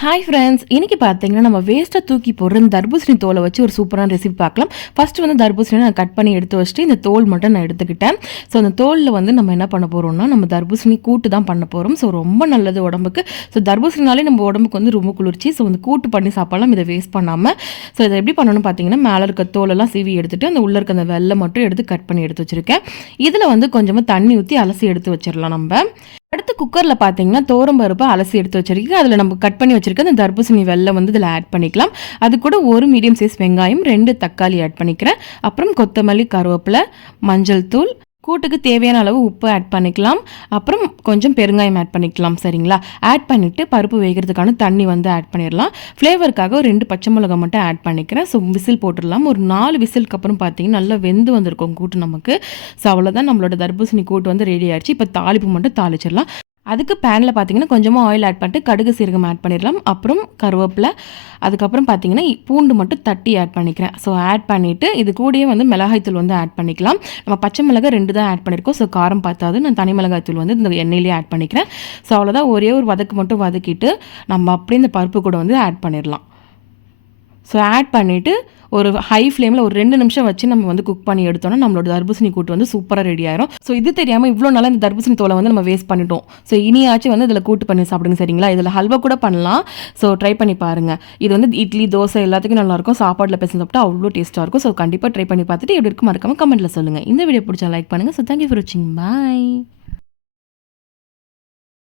Hi friends இன்னைக்கு பார்த்தீங்கன்னா நம்ம வேஸ்ட்டாக தூக்கி போடுற இந்த தர்பூசணி தோலை வச்சு ஒரு சூப்பரான ரெசிபி பார்க்கலாம். ஃபஸ்ட்டு வந்து தர்பூசணி நான் கட் பண்ணி எடுத்து வச்சுட்டு இந்த தோல் மட்டும் நான் எடுத்துக்கிட்டேன். ஸோ அந்த தோலில் வந்து நம்ம என்ன பண்ண போகிறோம்னா நம்ம தர்பூசணி கூட்டு தான் பண்ண போகிறோம் ஸோ ரொம்ப நல்லது உடம்புக்கு. ஸோ தர்பூசணினாலே நம்ம உடம்புக்கு வந்து ரொம்ப குளிர்ச்சி. ஸோ வந்து கூட்டு பண்ணி சாப்பிடலாம் இதை வேஸ்ட் பண்ணாமல் ஸோ இதை எப்படி பண்ணணும்னு பார்த்தீங்கன்னா மேலே இருக்க தோலெல்லாம் சீவி எடுத்துட்டு அந்த உள்ளே இருக்க அந்த வெள்ளை மட்டும் எடுத்து கட் பண்ணி எடுத்து வச்சுருக்கேன். இதில் வந்து கொஞ்சமாக தண்ணி ஊற்றி அலசி எடுத்து வச்சிடலாம் நம்ம. அடுத்து குக்கரில் பார்த்தீங்கன்னா தோரம்பருப்பை அலசி எடுத்து வச்சிருக்கீங்க. அதில் நம்ம கட் பண்ணி வச்சிருக்க அந்த தர்பூசணி வெள்ளை வந்து இதில் ஆட் பண்ணிக்கலாம். அது கூட ஒரு மீடியம் சைஸ் வெங்காயம் ரெண்டு தக்காளி ஆட் பண்ணிக்கிறேன். அப்புறம் கொத்தமல்லி கருவேப்பிலை மஞ்சள் தூள் கூட்டுக்கு தேவையான அளவு உப்பு ஆட் பண்ணிக்கலாம். அப்புறம் கொஞ்சம் பெருங்காயம் ஆட் பண்ணிக்கலாம் சரிங்களா? ஆட் பண்ணிவிட்டு பருப்பு வேகிறதுக்கான தண்ணி வந்து ஆட் பண்ணிடலாம். ஃப்ளேவருக்காக ஒரு ரெண்டு பச்சை மிளகாய் மட்டும் ஆட் பண்ணிக்கிறேன். ஸோ விசில் போட்டுடலாம். ஒரு நாலு விசிலுக்கு அப்புறம் பார்த்தீங்கன்னா நல்லா வெந்து வந்திருக்கும் கூட்டு நமக்கு. ஸோ அவ்வளோதான் நம்மளோட தர்பூசணி கூட்டு வந்து ரெடி ஆயிடுச்சு. இப்போ தாளிப்பு மட்டும் தாளிச்சிடலாம். அதுக்கு பேனில் பார்த்தீங்கன்னா கொஞ்சமாக ஆயில் ஆட் பண்ணிட்டு கடுகு சீரகம் ஆட் பண்ணிடலாம். அப்புறம் கருவேப்பிலை. அதுக்கப்புறம் பார்த்தீங்கன்னா பூண்டு மட்டும் தட்டி ஆட் பண்ணிக்கிறேன். ஸோ ஆட் பண்ணிவிட்டு இது கூடயே வந்து மிளகாய்த்தூள் வந்து ஆட் பண்ணிக்கலாம். நம்ம பச்சை மிளகாய் ரெண்டு தான் ஆட் பண்ணியிருக்கோம் ஸோ காரம் பார்த்தாது நான் தனி மிளகாய்த்தூள் வந்து இந்த எண்ணெயிலே ஆட் பண்ணிக்கிறேன். ஸோ அவ்வளோதான் ஒரே ஒரு வதக்கு மட்டும் வதக்கிட்டு நம்ம அப்படியே இந்த பருப்பு கூட வந்து ஆட் பண்ணிடலாம். ஸோ ஆட் பண்ணிவிட்டு ஒரு ஹை ஃப்ளேமில் ஒரு ரெண்டு நிமிஷம் வச்சு நம்ம வந்து குக் பண்ணி எடுத்தோம்னா நம்மளோட தர்பூசணி கூட்டு வந்து சூப்பராக ரெடி ஆயிரும். ஸோ இது தெரியாமல் இவ்வளோ நாளாக இந்த தர்பூசணி தோலை வந்து நம்ம வேஸ்ட் பண்ணிட்டோம். ஸோ இனியாச்சும் வந்து இதில் கூட்டு பண்ணி சாப்பிடுங்க சரிங்களா? இதில் ஹல்வா கூட பண்ணலாம். ஸோ ட்ரை பண்ணி பாருங்கள் இது வந்து இட்லி தோசை எல்லாத்துக்கும் நல்லாயிருக்கும் சாப்பாட்டில் பேசி சாப்பிட்டா அவ்வளோ டேஸ்ட்டாக இருக்கும். ஸோ கண்டிப்பாக ட்ரை பண்ணி பார்த்துட்டு எப்படி இருக்கும் மறக்காமல் கமெண்ட்டில் சொல்லுங்கள் இந்த வீடியோ பிடிச்சா லைக் பண்ணுங்கள் ஸோ தேங்க்யூ ஃபார் வாட்சிங் பாய்